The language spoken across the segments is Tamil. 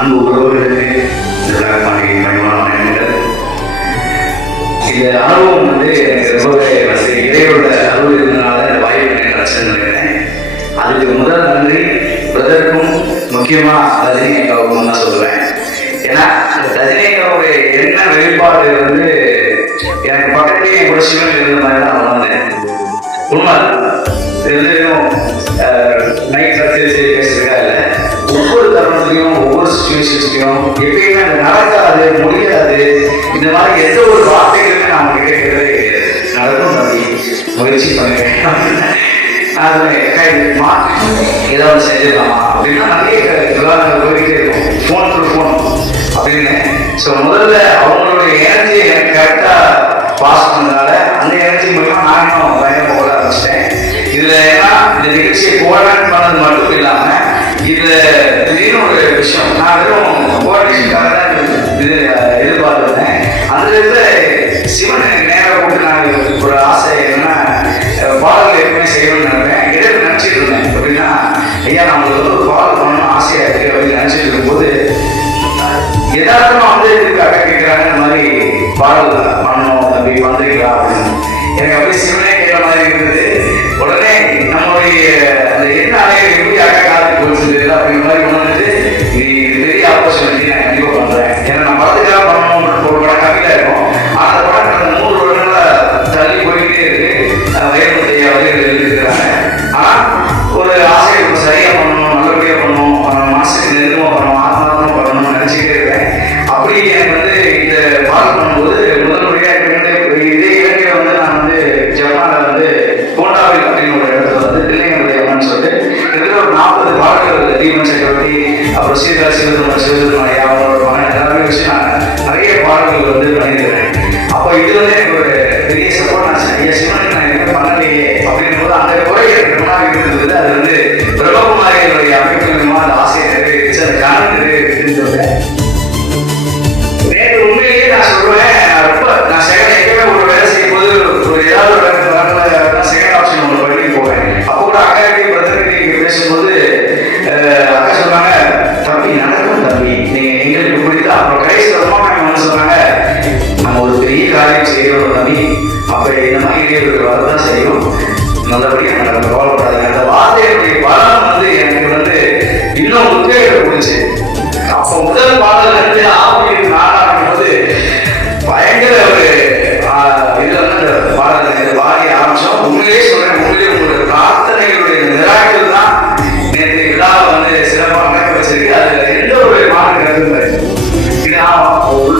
அன்பு உறவுகளுக்கு பணிவான வணக்கங்கள். இந்த அனுபவம் வந்து எனக்கு ரொம்பவே இடையோட அனுபவம் இருந்ததுனால இந்த வாய்ப்பு எனக்கு கிடைச்சதுன்னு நினைக்கிறேன். அதுக்கு முதல் நன்றி பிரதருக்கும், முக்கியமாக ரஜினிகாவுக்கும் தான் சொல்லுவேன். ஏன்னா ரஜினிகாவுடைய என்ன வெளிப்பாடு வந்து எனக்கு பக்கத்திலேயே கூட சிவன் இருந்த மாதிரி தான் வளர்ந்தேன். உண்மை நைட் பேசுறதுக்கா இல்லை, ஒவ்வொரு தருணத்துலையும் ஒவ்வொரு சுச்சுவேஷன்ஸ்லையும் எப்பயுமே அது நடக்காது, முடியாது, இந்த மாதிரி எந்த ஒரு வார்த்தைகளுமே நாம கேட்கறதே கிடையாது. நடக்கும் தம்பி, முயற்சி பண்ணுவேன், மாற்றி ஏதாவது செஞ்சிடலாமா அப்படின்னா நிறைய கோரிக்கை இருக்கும், ஃபோன் டு ஃபோன் அப்படின்னு. ஸோ முதல்ல அவங்களுடைய எனர்ஜியை எனக்கு கரெக்டாக பாஸ் பண்ணதால அந்த எனர்ஜி மூலமா நானும் பயணம் போட ஆரம்பிச்சிட்டேன். இதுல ஏன்னா இந்த நிகழ்ச்சியை கோஆர்டினேட் பண்ணது மட்டும் இல்லாம இதுல திடீர்னு ஒரு விஷயம், நான் வெறும் கோஆர்டினேஷனுக்காக தான் இது எதிர்பார்த்திருந்தேன். அதுல இருந்து சிவன் நேரம் போட்டு நான் ஒரு ஆசை என்னன்னா பாடல்கள் எப்பவுமே செய்யணும்னு நினைப்பேன். இடையில நினைச்சிட்டு இருந்தேன் அப்படின்னா, ஐயா நம்மளுக்கு ஒரு பாடல் பண்ணணும் ஆசையா இருக்கு அப்படின்னு நினைச்சிட்டு இருக்கும்போது எதார்த்தமா வந்து இதுக்காக கேட்கிறாங்க, இந்த மாதிரி பாடல் பண்ணணும் தம்பி வந்துருக்கா அப்படின்னு. எனக்கு அப்படியே சிவனே கேட்கிற மாதிரி இருந்தது. உடனே நம்மளுடைய அந்த என்ன அலையை எப்படி காலத்துக்கு போச்சுது அப்படிங்கிற மாதிரி உணர்ந்துட்டு, இது பெரிய ஆப்பர்ச்சுனிட்டி நான் கண்டிப்பா பண்றேன். ஏன்னா நான் படத்துக்காக பண்ணணும் ஒரு படம் கவிதா இருக்கும், அந்த படம் கடந்த 3 வருடங்களா தள்ளி போயிட்டே இருக்கு. வயலுடைய வகைகள் எழுதிருக்கிறாங்க. ஆனா ஒரு ஆசையை சரியா பண்ணணும், நல்லபடியா பண்ணணும், மாசத்துக்கு நெருக்கமா பண்ணணும், ஆத்மார்த்தமா பண்ணணும்னு நினைச்சிட்டே இருக்கேன். அப்படி எனக்கு வந்து இந்த பாடல் பண்ணும்போது முதல் முறையா இதே இலக்கிய வந்து நான் வந்து ஜப்பான்ல வந்து கோண்டாவில் அப்படின்னு ஒரு இடத்துல வந்து தில்லையனுடைய அம்மன் சொல்லிட்டு கிட்டத்தட்ட ஒரு 40 பாடல்கள் தீபன் சக்கரவர்த்தி, அப்புறம் சீதா சிவகுமார் யாவரோட மகன் எல்லாமே வச்சு நான் நிறைய பாடல்கள் வந்து பண்ணியிருக்கிறேன். அப்போ இது வந்து எனக்கு ஒரு பெரிய சப்போர்ட். நான் ஐயா சிவனுக்கு நான் என்ன பண்ணலையே அப்படின் போது அந்த குறை எனக்கு முன்னாடி இருந்தது. அது வந்து பிரம்மகுமாரிகளுடைய அமைப்பு மூலமா அந்த ஆசையை நிறைவேறிச்சு, அந்த கனவு நிறைவேறிச்சுன்னு சொல்றேன். நேற்று உண்மையிலேயே நான் சொல்லுவேன், நான் செகண்ட் எப்பவுமே ஒரு வேலை செய்யும் போது ஒரு ஏதாவது ஒரு செகண்ட் ஆப்ஷன் ஒன்று பண்ணி போவேன். அப்போ கூட அக்கா கிட்டே பிரதர்கிட்ட பேசும்போது அக்கா சொன்னாங்க, தம்பி நடக்கும் தம்பி, நீங்க எங்களுக்கு புரியுதா. அப்புறம் கடைசி வந்து சொன்னாங்க, நம்ம ஒரு பெரிய காரியம் செய்யணும் தம்பி, அப்ப இந்த மாதிரி வரதான் செய்யும், நல்லபடியாக நடக்கும், கவலைப்படாது. அந்த வார்த்தையுடைய பலம் வந்து எனக்கு வந்து இன்னும் உத்வேகம் கொடுச்சு. அப்போ முதல் பாடல் வந்து ஆபத்து நாடாகும் போது பயங்கர ஒரு இதுல வந்து அந்த பாடல் பாடி ஆரம்பிச்சோம். உண்மையிலே சொல்றேன், உண்மையிலே உங்களுடைய பிரார்த்தனைகளுடைய நிராகரிப்பு தான் நேற்று விழாவை வந்து சிறப்பாக அமைக்க வச்சிருக்கு. அதுல எந்த ஒரு மாற்று கருத்து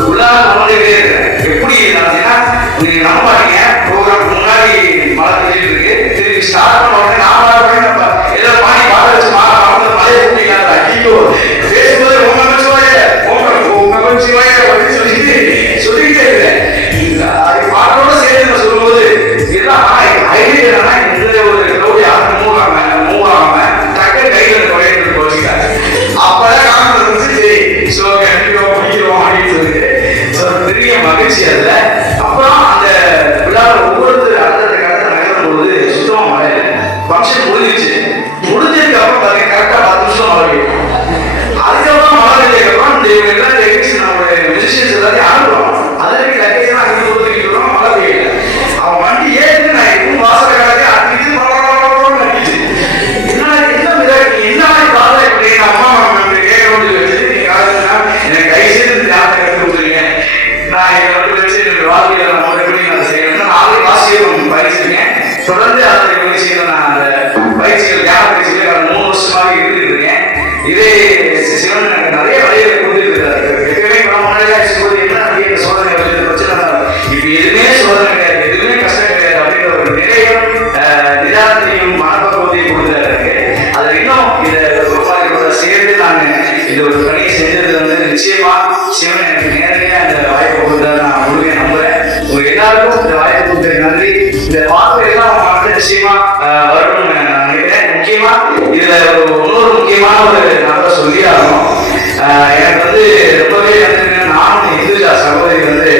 உள்ளாக நம்மளே எப்படி நீங்க நம்ப மாட்டீங்க. ப்ரோக்ராம் முன்னாடி மழை பெய்யிட்டு இருக்கு, திருப்பி ஸ்டார்ட் பண்ண உடனே நான் ஏதோ பாடி பாட வச்சு மழையை கூட்டிக்காத ஐயோ பேசும்போது சொல்லிக்கிட்டே இருக்கேன். பாட்டோட சேர்ந்து நான் சொல்லும்போது இதெல்லாம் ஐடியா என்னன்னா, இந்த ஒரு கிரௌட் யாரும் மூவ் ஆகாம டக்கு கையில தொலைட்டு போச்சுக்காங்க. அப்பதான் காரணம் இருந்துச்சு, சரி ஸோ கண்டிப்பா பிடிக்கிறோம் அப்படின்னு சொல்லிட்டு பெரிய மகிழ்ச்சி. அதுல அப்புறம் அந்த விழாவில் ஒவ்வொருத்தர் அடுத்த கடத்தை நகரும் பொழுது சுத்தமா மழை இல்லை. ஃபங்க்ஷன் முடிஞ்சிருச்சு, முடிஞ்சதுக்கு அப்புறம் பாத்தீங்கன்னா கரெக்டா 10 நிமிஷம் மழை பெய்யும். அதுக்கப்புறம் மழை பெய்யதுக்கு அப்புறம் இந்த எல்லா டெக்னீஷியன் நம்மளுடைய மியூசிஷியன்ஸ் எல்லாத்தையும் அனுப்புறோம். அதுக்கு லக்கேஜ் அங்கே கொடுத்துருக்கிறோம், மழை பெய்யல. அவன் வண்டி ஏற்று நான் எப்பவும் வாசல கடத்தி அதுக்கு என்ன மாதிரி பாதை எப்படி அம்மா கேட்க வச்சு எனக்கு கை சேர்ந்து ஞாபகம் கற்று கொடுத்துருங்க. நான் இதை வந்து வச்சு வாழ்க்கையில் நம்ம எப்படி அதை செய்யணும்னா 4 வாசியம் பயிற்சிருக்கேன். தொடர்ந்து அந்த பயிற்சிகள் நான் அந்த பயிற்சிகள் ஞாபக பயிற்சிகள் கடந்த 3 வருஷமாக இருந்துட்டு இருக்கேன். இதே சிவன் எனக்கு நிறைய வழிகளை கொடுத்துருக்கிறாரு. எப்பயுமே முன்னாடி என்ன நிறைய சோதனை பிரச்சனை, இப்ப எதுவுமே சோதனை கிடையாது, எதுவுமே கஷ்டம் கிடையாது அப்படின்ற ஒரு நிறையும் நிதானத்தையும் மனப்பக்குவத்தையும் கொடுத்துருக்காரு. அதுல இன்னும் இதை சேர்ந்து நான் இந்த ஒரு பணியை செஞ்சது வந்து நிச்சயமா சிவன் எனக்கு நேரடியாக இந்த வாய்ப்பு கொடுத்தாரு. நான் முழுமையை நம்புறேன். உங்க எல்லாருக்கும் இந்த வாய்ப்பு கொடுத்த நன்றி. இந்த வாய்ப்பு எல்லாம் வந்து நிச்சயமா வரணும்னு நான் நினைக்கிறேன். முக்கியமா இதுல இன்னொரு முக்கியமான ஒரு நபரை சொல்லி ஆகணும். எனக்கு வந்து ரொம்பவே நானும் இந்துஜா சகோதரி வந்து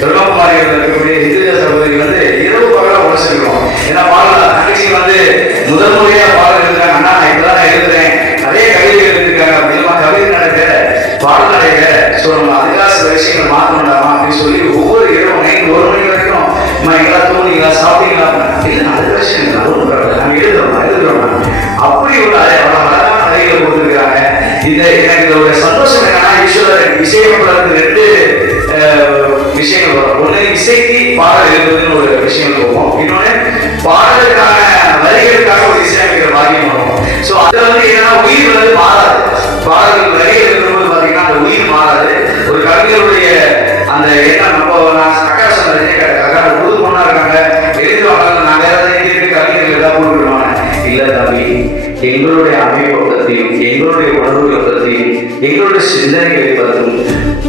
பிரம்மகுமாரிகள் இருக்கக்கூடிய இந்துஜா சகோதரி வந்து இரவு பகலா உழைச்சிருக்கோம். ஏன்னா பாடல தங்கச்சி வந்து முதல் முறையா பாடல் எழுதுறாங்கன்னா நான் இப்பதான் எழுதுறேன், நிறைய கவிதைகள் எழுதிருக்காங்க அப்படின்னா கவிதை நடக்கிற ஸோ நம்ம அதுக்காக சில விஷயங்கள் மாற்ற வேண்டாமா அப்படின்னு சொல்லி ஒவ்வொரு இரவு நைட் 1 மணி வரைக்கும் எல்லாம் தூங்குனீங்களா சாப்பிட்டீங்களா இல்லை அது விஷயம் இல்லை, அது ஒன்றும் பரவாயில்ல, நாங்கள் எழுதுறோம் அப்படி ஒரு அழகான அறைகளை கொடுத்துருக்காங்க. எனக்கு ஒரு சந்தோஷம் என்னன்னா ஈஸ்வரர் இசையமைப்பாளருக்கு 2 விஷயங்கள் வரும். ஒன்று இசைக்கு பாடல் எழுதுறதுன்னு ஒரு விஷயங்கள் போகும், இன்னொன்று பாடலுக்கான வரிகளுக்காக ஒரு இசையமைக்கிற பாக்கியம் வரும். ஸோ அது என்னன்னா உயிர் மாறாது. பாடல்கள் வரிகள் எழுதும்போது பார்த்தீங்கன்னா அந்த உயிர் மாறாது. ஒரு கவிஞருடைய அந்த எண்ணம் அக்கா சொன்ன புது பொண்ணா இருக்காங்க எழுதுவாங்க, நான் வேற ஏதாவது கவிஞர்கள் ஏதாவது போட்டுருவாங்க. இல்லை தம்பி, எங்களுடைய அமைப்பை பற்றியும் எங்களுடைய உணர்வுகளை பற்றியும் எங்களுடைய சிந்தனைகளை பற்றியும்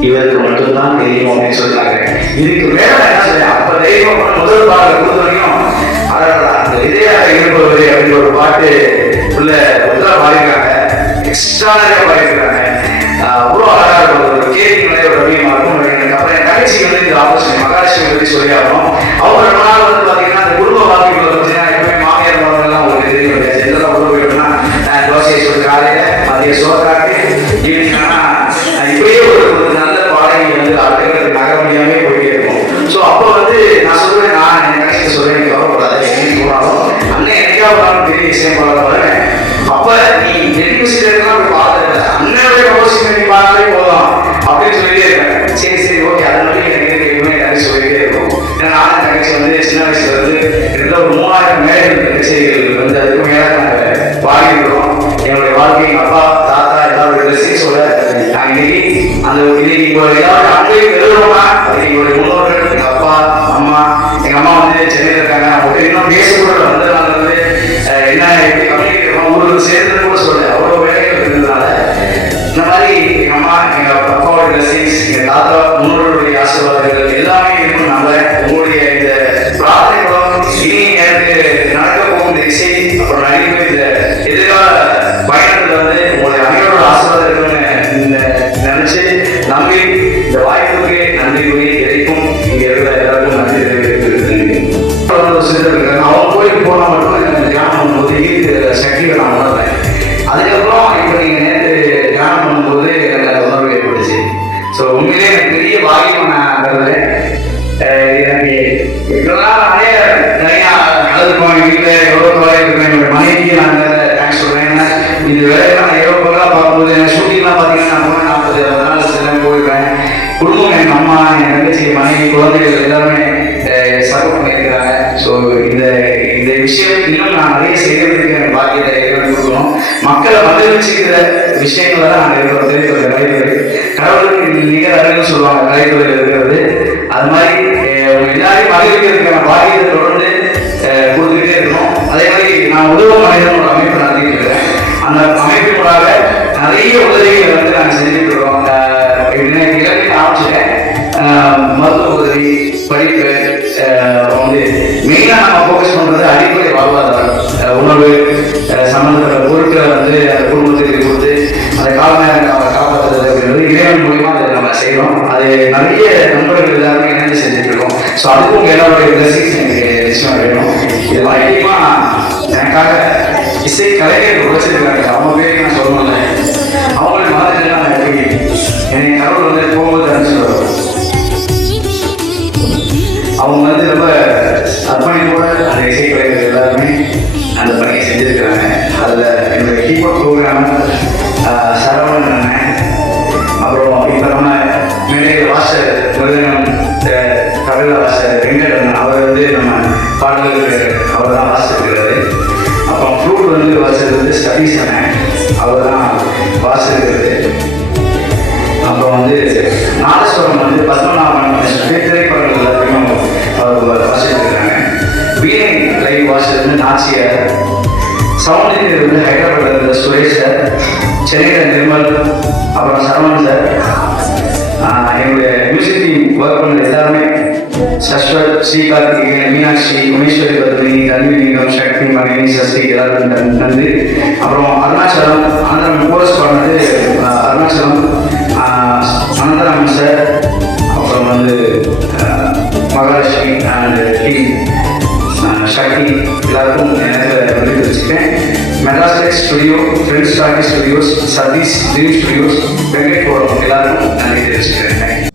இவருக்கு மட்டும்தான் தெரியும் அப்படின்னு சொல்றாங்க. இதுக்கு மேல என்ன சொல்ல அப்ப தெய்வம் முதல் பாடல கொடுத்த வரைக்கும் அந்த இதயாக இருப்பவரு அப்படின்னு ஒரு பாட்டு உள்ள முதல்ல பாடிருக்காங்க, எக்ஸ்ட்ரானரியா பாடிருக்காங்க. அவ்வளோ அழகா இருக்கும். ஒரு கேள்விகளே ஒரு ரவியமா இருக்கும். எனக்கு அப்புறம் என் தங்கச்சி இந்த ஆலோசனை மகாலட்சுமி பற்றி சொல்லி ஆகணும். அவங்க ரொம்ப நாள் பாத்தீங்கன்னா அந்த குடும்ப வாழ்க்கைகளை பற்றினா எப்பவுமே மாமியார் மகன்லாம் உங்களுக்கு தெரியும். எந்தெல்லாம் உணவு வேணும்னா தோசையை சொல்லி காலையில மதிய சோறாக்கு ஈவினிங் இப்படியே ஒரு நல்ல பாடகை அடுத்த நகர முடியாமே போயிட்டே இருக்கும். ஸோ அப்போ நான் சொல்லுவேன், நான் என் கணக்கு சொல்றேன், நீ கவலைப்படாத, என்னைக்கு போனாலும் அண்ணன் என்னைக்காவது பெரிய இசையமைப்பாளர் வருவேன். அப்ப நீ நெடுமிசிலாம் போய் பார்த்ததில்ல, அண்ணனுடைய கம்போசிஷன் நீ பார்த்தாலே போதும் அப்படின்னு சொல்லிட்டே இருப்பேன். சரி ஓகே, அதனால எனக்கு எப்பவுமே சொல்லிட்டே இருக்கும். ஏன்னா நானும் தங்கச்சி சின்ன வயசுல ஒரு 3000 மேடைகள் கச்சேரிகள் அதுக்கு மேல நாங்கள் பாடிக்கிறோம். என்னுடைய வாழ்க்கை அப்பா தாத்தா எல்லாருடைய பிளஸிங்ஸோட நான் இன்னைக்கு அந்த எல்லாரும் அன்பையும் பெறுவோம்னா எங்களுடைய முன்னோர்கள், எங்க அப்பா அம்மா, எங்க அம்மா சென்னையில் இருக்காங்க. அவங்க இன்னும் பேசக்கூட வந்ததுனால என்ன எப்படி கம்யூனிகேட் ஊருக்கு சேர்ந்தது கூட சொல்ல அவ்வளோ வேலைகள் இருந்ததுனால இந்த மாதிரி எங்க அம்மா எங்க அப்பாவோட பிளஸிங்ஸ், எங்க தாத்தா முன்னோர்களுடைய ஆசீர்வாதங்கள் எல்லாமே இருக்கும். நம்ம உங்களுடைய இந்த பிரார்த்தனை இனி எனக்கு நடக்க போகும் இந்த இசை அப்புறம் நடிப்பு இந்த எதிர்கால பயணத்துல உங்களுடைய அனைவரோட ஆசீர்வாதம் இருக்குன்னு நினைச்சு நம்பி இந்த வாய்ப்புக்கு நன்றி கூறி கிடைக்கும். இங்க இருக்கிற எல்லாருக்கும் நன்றி தெரிவித்திருக்காங்க. அவங்க கோயிலுக்கு போனா மட்டும் தியானம் பண்ணும்போது சக்தியை நான் உணர்றேன். அதுக்கப்புறம் இப்ப நீங்க நேற்று தியானம் பண்ணும்போது எனக்கு அந்த உணர்வு ஏற்பட்டுச்சு. ஸோ உண்மையிலே எனக்கு பெரிய பாக்கியம் நான் கருதுறேன். எனக்கு இதெல்லாம் நிறைய அழுதுப்போம். எங்கள் வீட்டில் எவ்வளோ வேலை இருக்கேன், என்னோட மனைவிக்கு நான் தேங்க்ஸ் சொல்றேன். ஏன்னா இந்த வேலையெல்லாம் நான் எவ்வளோலாம் பார்க்கும்போது எனக்கு ஷூட்டிங்லாம் பார்த்தீங்கன்னா நான் 40 நாள் செல்லம் போயிருக்கேன். குடும்பம் எங்கள் அம்மா, என் தங்கச்சி, மனைவி, குழந்தைகள் எல்லாருமே சப்போர்ட் பண்ணியிருக்கிறாங்க. ஸோ இந்த விஷயம் இன்னும் நான் நிறைய செய்யறதுக்கு எனக்கு பாக்கியத்தை கொடுக்கணும். மக்களை மகிழ்ச்சிக்கிற விஷயங்களை தான் நாங்கள் இருக்கிறோம். தெரிவிக்கிற கலைத்துறை கடவுளுக்கு நிகர் அறிவுன்னு சொல்லுவாங்க கலைத்துறையில் இருக்கிறது. அது மாதிரி எல்லாரையும் மகிழ்ச்சிக்கிறதுக்கான பாக்கியத்தை தொடர்ந்து கொடுத்துக்கிட்டே இருக்கணும். அதே மாதிரி நான் உதவ மனிதன் ஒரு அமைப்பு நடத்திட்டு இருக்கிறேன். அந்த அமைப்பினூடாக நிறைய உதவிகளை நாங்கள் செஞ்சுட்டு இருக்கோம். எப்படின்னா இலங்கை ஆரம்பிச்சிட்டேன். மருத்துவ உதவி, படிப்பு மெயினாக நம்ம ஃபோக்கஸ் பண்ணுறது அடிப்படை வாழ்வாதாரம், உணவு சம்பந்தப்பட்ட பொருட்களை அந்த குடும்பத்துக்கு கொடுத்து அந்த காலநேரம் அவரை காப்பாற்றுறது அப்படின்றது இறைவன் மூலியமா அதை நம்ம செய்யறோம். அது நிறைய நண்பர்கள் எல்லாருமே இணைந்து செஞ்சுட்டு இருக்கோம். ஸோ அதுக்கும் உங்க எல்லாருடைய பிளஸிங்ஸ் எனக்கு நிச்சயம் வேணும். இதெல்லாம் அதிகமா எனக்காக இசை கலைஞர்கள் உழைச்சிருக்காங்க. அவங்க பேரையும் நான் சொல்லணும்ல, அவங்களுடைய மாதிரி நான் எப்படி என்னை கடவுள் போகும்போது நினைச்சு அவங்க ரொம்ப அர்ப்பணிப்போட அந்த இசை கலைஞர்கள் எல்லாருமே அந்த பணியை செஞ்சிருக்கிறாங்க. அதில் என்னுடைய கீபோர்ட் ப்ரோக்ராம் சரவணன் அண்ணன், அப்புறம் இப்போ நம்ம மேடையில் வாசர் மிருதனம் கவிழ வாசர் வெங்கடண்ணன், அவர் நம்ம பாடல்களுக்கு அவர் தான் வாசிக்கிறாரு. அப்புறம் ஃப்ளூட் வாசிக்கிறது சதீஷ் அண்ணன், அவர் தான் வாசிக்கிறது. அப்புறம் நாதஸ்வரம் பத்மநாபன் திரைப்படங்கள் எல்லாத்தையும் அவர் வாசிச்சிருக்கிறாங்க. வீணை லைவ் வாசிக்கிறது நாச்சியார், சவுண்ட் ஹைதராபாத்ல இருந்த சுரேஷ் சார், சென்னையில் நிர்மல், அப்புறம் சரவணன் சார். என்னுடைய மியூசிக் டீம் ஒர்க் பண்ண எல்லாருமே சஸ்வத், ஸ்ரீகார்த்திகேயன், மீனாட்சி, உமேஸ்வரி, பத்மினி, தன்விலிங்கம், சக்தி, மணினி, சஸ்தி எல்லாருக்கும் நன்றி. அப்புறம் அருணாச்சலம் அனந்தரம் கோரஸ் பாடினது அருணாச்சலம் அனந்தராமன் சார். அப்புறம் மகாலட்சுமி அண்ட் டீம் சக்தி எல்லாருக்கும் நேரத்தில் வெளியே வச்சுருக்கேன். Madras studio, friends talkie studios, Sathish dream studios, Venkat forum எல்லாருக்கும் நன்றி. தெரிவிச்சுக்கிறேன்.